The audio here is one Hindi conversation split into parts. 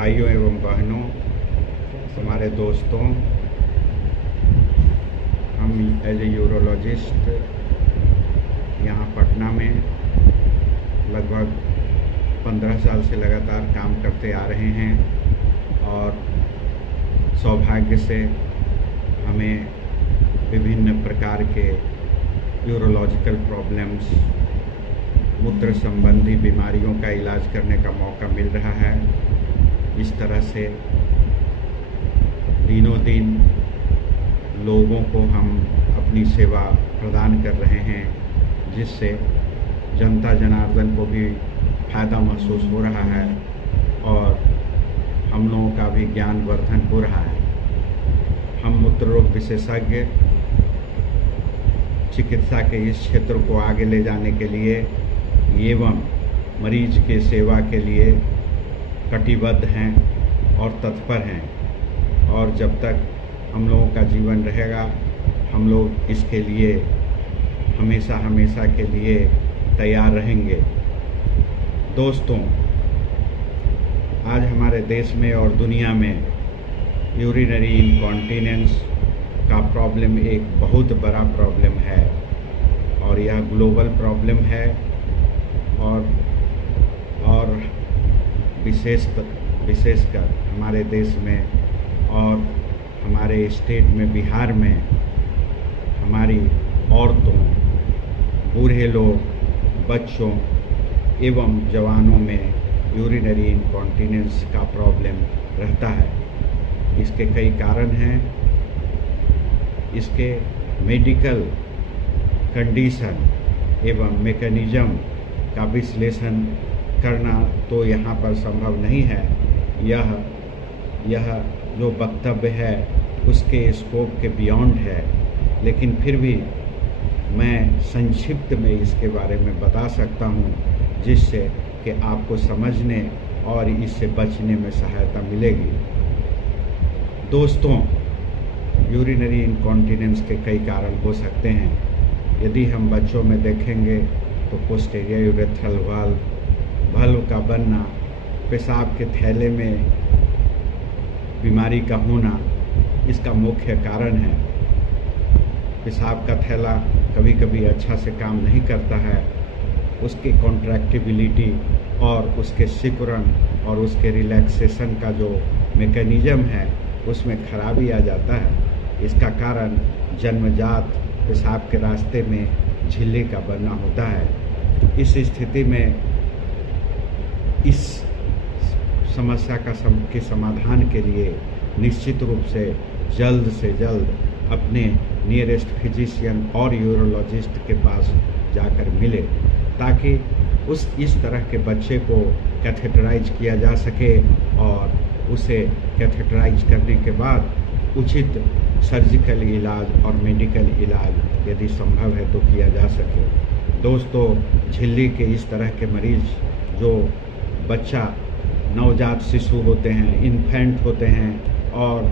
भाइयों एवं बहनों, हमारे दोस्तों, हम एज ए यूरोलॉजिस्ट यहाँ पटना में लगभग 15 साल से लगातार काम करते आ रहे हैं और सौभाग्य से हमें विभिन्न प्रकार के यूरोलॉजिकल प्रॉब्लम्स, मूत्र संबंधी बीमारियों का इलाज करने का मौका मिल रहा है। इस तरह से दिनों दिन लोगों को हम अपनी सेवा प्रदान कर रहे हैं, जिससे जनता जनार्दन को भी फ़ायदा महसूस हो रहा है और हम लोगों का भी ज्ञान वर्धन हो रहा है। हम मूत्र रोग विशेषज्ञ चिकित्सा के इस क्षेत्र को आगे ले जाने के लिए एवं मरीज के सेवा के लिए कटिबद्ध हैं और तत्पर हैं, और जब तक हम लोगों का जीवन रहेगा हम लोग इसके लिए हमेशा के लिए तैयार रहेंगे। दोस्तों, आज हमारे देश में और दुनिया में यूरिनरी इनकॉन्टिनेंस का प्रॉब्लम एक बहुत बड़ा प्रॉब्लम है और यह ग्लोबल प्रॉब्लम है और विशेषकर हमारे देश में और हमारे स्टेट में बिहार में हमारी औरतों, बूढ़े लोग, बच्चों एवं जवानों में यूरिनरी इनकॉन्टिनेंस का प्रॉब्लम रहता है। इसके कई कारण हैं। इसके मेडिकल कंडीशन एवं मैकेनिज्म का विश्लेषण करना तो यहाँ पर संभव नहीं है। यह जो वक्तव्य है उसके स्कोप के बियॉन्ड है, लेकिन फिर भी मैं संक्षिप्त में इसके बारे में बता सकता हूँ, जिससे कि आपको समझने और इससे बचने में सहायता मिलेगी। दोस्तों, यूरिनरी इनकॉन्टिनेंस के कई कारण हो सकते हैं। यदि हम बच्चों में देखेंगे तो पोस्टीरियर यूरेथ्रल वाल्व का बनना, पेशाब के थैले में बीमारी का होना इसका मुख्य कारण है। पेशाब का थैला कभी कभी अच्छा से काम नहीं करता है। उसकी कॉन्ट्रैक्टिबिलिटी और उसके सिकुड़न और उसके रिलैक्सेशन का जो मैकेनिज्म है उसमें खराबी आ जाता है। इसका कारण जन्मजात पेशाब के रास्ते में झिल्ली का बनना होता है। इस स्थिति में इस समस्या के समाधान के लिए निश्चित रूप से जल्द अपने नियरेस्ट फिजिशियन और यूरोलॉजिस्ट के पास जाकर मिले, ताकि इस तरह के बच्चे को कैथेटराइज किया जा सके और उसे कैथेटराइज करने के बाद उचित सर्जिकल इलाज और मेडिकल इलाज यदि संभव है तो किया जा सके। दोस्तों, झिल्ली के इस तरह के मरीज जो बच्चा नवजात शिशु होते हैं, इन्फेंट होते हैं और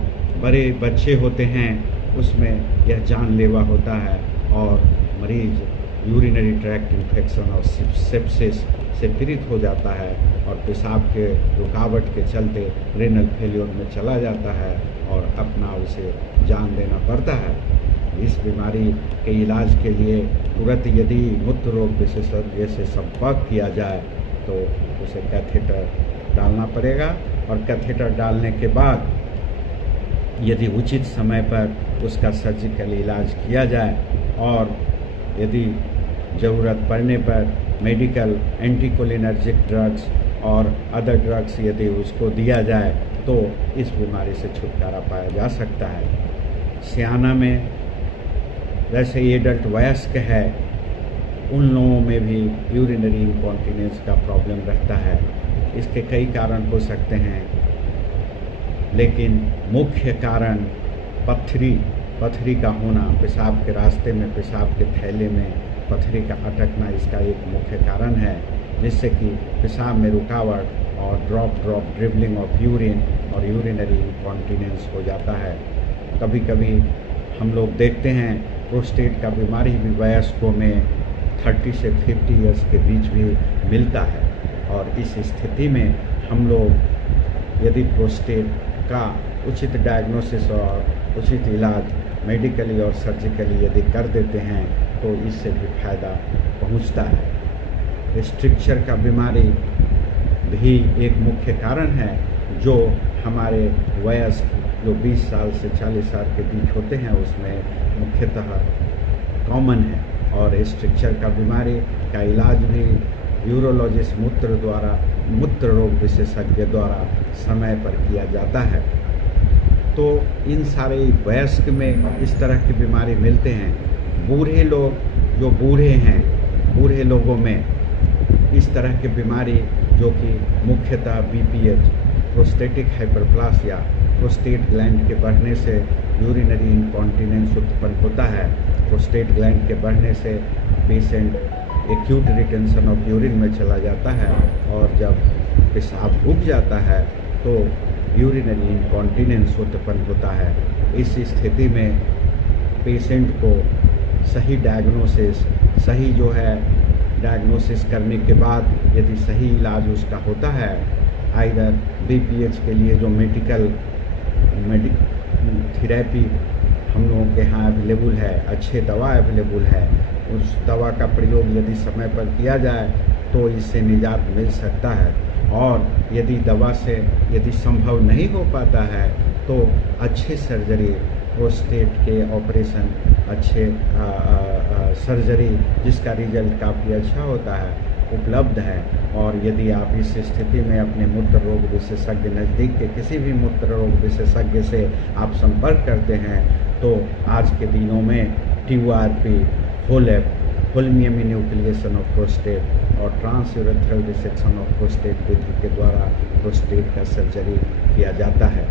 बड़े बच्चे होते हैं, उसमें यह जानलेवा होता है और मरीज यूरिनरी ट्रैक्ट इन्फेक्शन और सेप्सिस से पीड़ित हो जाता है और पेशाब के रुकावट के चलते रेनल फेल्योर में चला जाता है और अपना उसे जान देना पड़ता है। इस बीमारी के इलाज के लिए तुरंत यदि मूत्र रोग विशेषज्ञ से संपर्क किया जाए तो उसे कैथेटर डालना पड़ेगा, और कैथेटर डालने के बाद यदि उचित समय पर उसका सर्जिकल इलाज किया जाए और यदि ज़रूरत पड़ने पर मेडिकल एंटीकोलिनर्जिक ड्रग्स और अदर ड्रग्स यदि उसको दिया जाए तो इस बीमारी से छुटकारा पाया जा सकता है। सियाना में वैसे एडल्ट वयस्क है, उन लोगों में भी यूरिनरी इनकॉन्टिनेंस का प्रॉब्लम रहता है। इसके कई कारण हो सकते हैं, लेकिन मुख्य कारण पथरी का होना, पेशाब के रास्ते में, पेशाब के थैले में पथरी का अटकना इसका एक मुख्य कारण है, जिससे कि पेशाब में रुकावट और ड्रॉप ड्रिबलिंग ऑफ यूरिन और यूरिनरी इनकॉन्टिनेंस हो जाता है। कभी कभी हम लोग देखते हैं प्रोस्टेट का बीमारी भी वयस्कों में 30 से 50 इयर्स के बीच भी मिलता है, और इस स्थिति में हम लोग यदि प्रोस्टेट का उचित डायग्नोसिस और उचित इलाज मेडिकली और सर्जिकली यदि कर देते हैं तो इससे भी फायदा पहुंचता है। स्ट्रक्चर का बीमारी भी एक मुख्य कारण है जो हमारे वयस्क जो 20 साल से 40 साल के बीच होते हैं उसमें मुख्यतः कॉमन है। और स्ट्रक्चर का बीमारी का इलाज भी यूरोलॉजिस्ट मूत्र रोग विशेषज्ञ द्वारा समय पर किया जाता है। तो इन सारे वयस्क में इस तरह की बीमारी मिलते हैं। बूढ़े लोग जो बूढ़े हैं, बूढ़े लोगों में इस तरह की बीमारी जो कि मुख्यतः BPH prostatic hyperplasia prostate gland के बढ़ने से यूरिनरी इनकॉन्टिनेंस उत्पन्न होता है। प्रोस्टेट ग्लैंड के बढ़ने से patient acute retention of urine में चला जाता है और जब पेशाब रुक जाता है तो यूरिनरी इनकॉन्टिनेंस उत्पन्न होता है। इस स्थिति में पेशेंट को सही डायग्नोसिस करने के बाद यदि सही इलाज उसका होता है, आइदर BPH के लिए जो थेरेपी हम लोगों के यहाँ अवेलेबल है, अच्छे दवा अवेलेबल है, उस दवा का प्रयोग यदि समय पर किया जाए तो इससे निजात मिल सकता है। और यदि दवा से यदि संभव नहीं हो पाता है तो अच्छे सर्जरी, प्रोस्टेट के ऑपरेशन, अच्छे सर्जरी जिसका रिजल्ट काफ़ी अच्छा होता है उपलब्ध है। और यदि आप इस स्थिति में अपने मूत्र रोग विशेषज्ञ नज़दीक के किसी भी मूत्र रोग विशेषज्ञ से आप संपर्क करते हैं तो आज के दिनों में TURP, HoLEP, holmium nucleation of prostate और ट्रांसयूरेथ्रल डिसेक्शन ऑफ प्रोस्टेट विधि के द्वारा प्रोस्टेट का सर्जरी किया जाता है।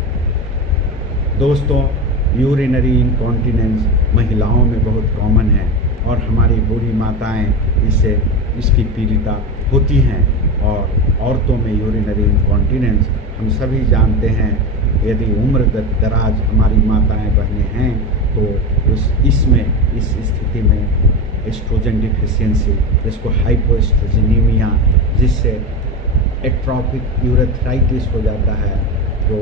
दोस्तों, यूरिनरी इनकॉन्टिनेंस महिलाओं में बहुत कॉमन है और हमारी बूढ़ी माताएं इसकी पीड़िता होती हैं। और औरतों में यूरिनरी इनकॉन्टिनेंस हम सभी जानते हैं, यदि उम्र दराज हमारी माताएं बहनें हैं तो इस स्थिति में एस्ट्रोजन डिफिशियंसी, जिसको हाइपोएस्ट्रोजेनीमिया, जिससे एट्रोपिक यूरेथ्राइटिस हो जाता है, जो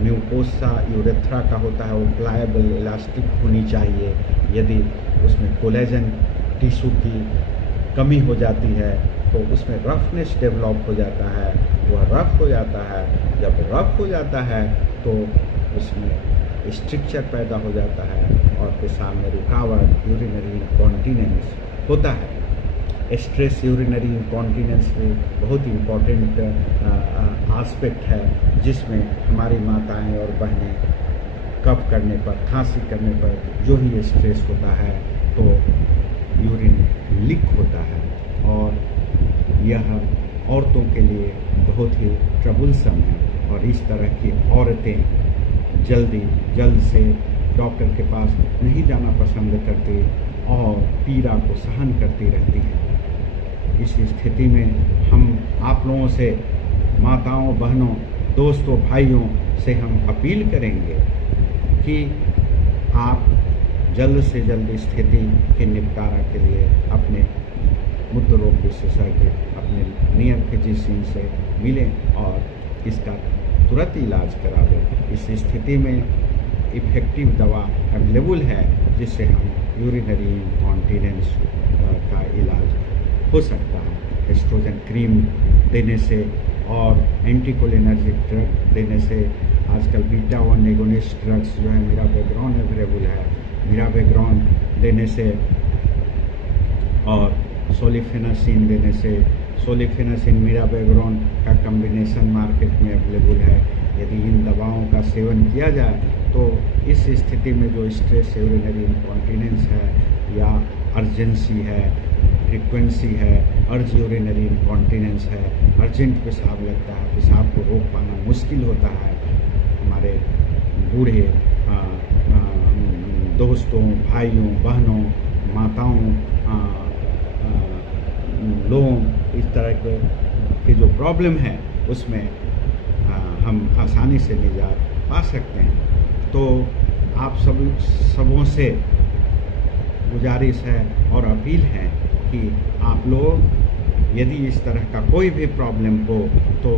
म्यूकोसा यूरेथ्रा का होता है वो प्लायबल इलास्टिक होनी चाहिए। यदि उसमें कोलेजन टिश्यू की कमी हो जाती है तो उसमें रफनेस डेवलप हो जाता है, वह रफ हो जाता है। जब रफ हो जाता है तो उसमें स्ट्रक्चर पैदा हो जाता है और पेशाब में रुकावट, यूरिनरी इनकॉन्टिनेंस होता है। स्ट्रेस यूरिनरी इनकॉन्टिनेंस भी बहुत इम्पॉर्टेंट आस्पेक्ट है, जिसमें हमारी माताएं और बहनें कफ करने पर, खांसी करने पर जो ही स्ट्रेस होता है तो यूरिन लीक होता है और यह औरतों के लिए बहुत ही ट्रबलसम है। और इस तरह की औरतें जल्द से डॉक्टर के पास नहीं जाना पसंद करती और पीड़ा को सहन करती रहती हैं। इस स्थिति में हम आप लोगों से, माताओं, बहनों, दोस्तों, भाइयों से हम अपील करेंगे कि आप जल्द से जल्द स्थिति के निपटारा के लिए अपने मूत्र रोग विशेषज्ञ, अपने नियर फिजिशियन से मिलें और इसका तुरंत इलाज करावें। इस स्थिति में इफ़ेक्टिव दवा अवेलेबल है जिससे हम यूरिनरी इनकॉन्टिनेंस का इलाज हो सकता है। एस्ट्रोजन क्रीम देने से और एंटीकोलिनर्जिक ड्रग देने से, आजकल बीटा-1 एगोनिस्ट ड्रग्स जो है मिराबेग्रॉन अवेलेबल है, मिराबेग्रॉन देने से और सोलिफेनासिन देने से, सोलिफेनासिन मिराबेग्रॉन का कम्बिनेशन मार्केट में अवेलेबल है। यदि इन दवाओं का सेवन किया जाए तो इस स्थिति में जो स्ट्रेस यूरिनरी इनकॉन्टिनेंस है या अर्जेंसी है, फ्रीक्वेंसी है, अर्ज यूरिनरी इनकॉन्टिनेंस है, अर्जेंट पेशाब लगता है, पेशाब को रोक पाना मुश्किल होता है, हमारे बूढ़े दोस्तों, भाइयों, बहनों, माताओं, लोगों, इस तरह के जो प्रॉब्लम है उसमें हम आसानी से निजात पा सकते हैं। तो आप सबों से गुजारिश है और अपील है कि आप लोग यदि इस तरह का कोई भी प्रॉब्लम हो तो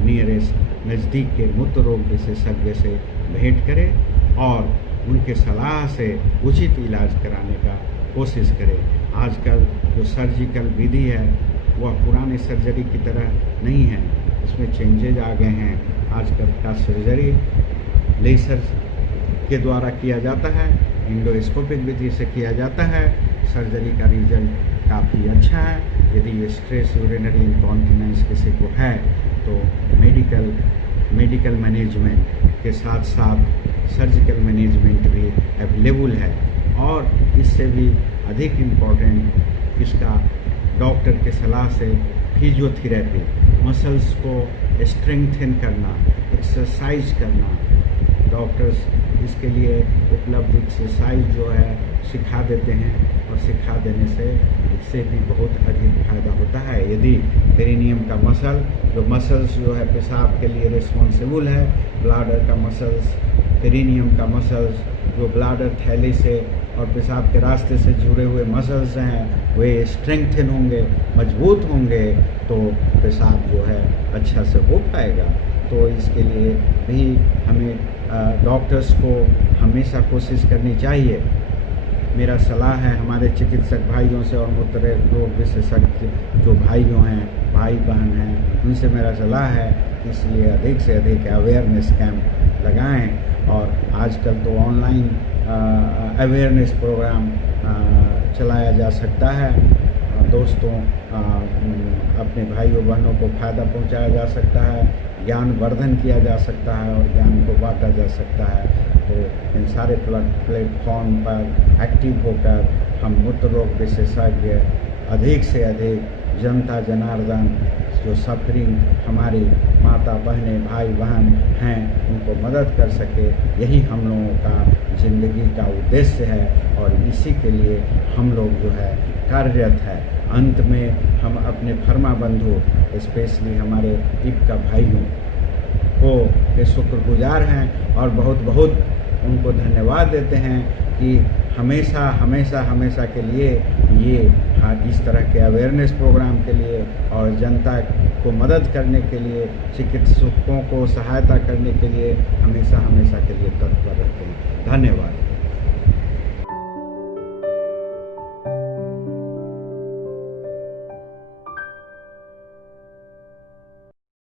नियरेस्ट नज़दीक के मूत्र रोग विशेषज्ञ से भेंट करें और उनके सलाह से उचित इलाज कराने का कोशिश करें। आजकल जो सर्जिकल विधि है वह पुराने सर्जरी की तरह नहीं है, उसमें चेंजेज आ गए हैं। आजकल का सर्जरी लेजर के द्वारा किया जाता है, एंडोस्कोपिक विधि से किया जाता है। सर्जरी का रिजल्ट काफ़ी अच्छा है। यदि स्ट्रेस यूरिनरी इनकॉन्टिनेंस किसी को है तो मेडिकल मैनेजमेंट के साथ साथ सर्जिकल मैनेजमेंट भी अवेलेबल है। और इससे भी अधिक इम्पोर्टेंट इसका डॉक्टर के सलाह से फिजियोथेरेपी, मसल्स को स्ट्रेंथन करना, एक्सरसाइज करना, डॉक्टर्स इसके लिए उपलब्ध एक्सरसाइज जो है सिखा देते हैं और सिखा देने से इससे भी बहुत अधिक फायदा होता है। यदि पेरिनियम का मसल्स जो है पेशाब के लिए रिस्पॉन्सिबल है, ब्लाडर का मसल्स, पेरिनियम का मसल्स जो ब्लाडर थैली से और पेशाब के रास्ते से जुड़े हुए मसल्स हैं वे स्ट्रेंथन होंगे, मजबूत होंगे, तो पेशाब जो है अच्छा से हो पाएगा। तो इसके लिए भी हमें डॉक्टर्स को हमेशा कोशिश करनी चाहिए। मेरा सलाह है हमारे चिकित्सक भाइयों से और मूत्र रोग विशेषज्ञ जो भाइयों हैं, भाई बहन हैं, उनसे मेरा सलाह है कि इसलिए अधिक से अधिक अवेयरनेस कैंप लगाएं। और आजकल तो ऑनलाइन अवेयरनेस प्रोग्राम चलाया जा सकता है। दोस्तों, अपने भाइयों बहनों को फ़ायदा पहुंचाया जा सकता है, ज्ञान वर्धन किया जा सकता है और ज्ञान को बांटा जा सकता है। तो इन सारे प्लेटफॉर्म पर एक्टिव होकर हम मूत्र रोग विशेषज्ञ अधिक से अधिक जनता जनार्दन जो सफरिंग हमारी माता बहनें भाई बहन हैं उनको मदद कर सके, यही हम लोगों का ज़िंदगी का उद्देश्य है और इसी के लिए हम लोग जो है कार्यरत है। अंत में हम अपने फर्मा बंधु स्पेशली हमारे इक्का भाइयों को के शुक्रगुजार हैं और बहुत बहुत उनको धन्यवाद देते हैं कि हमेशा के लिए ये इस तरह के अवेयरनेस प्रोग्राम के लिए और जनता को मदद करने के लिए, चिकित्सकों को सहायता करने के लिए हमेशा के लिए तत्पर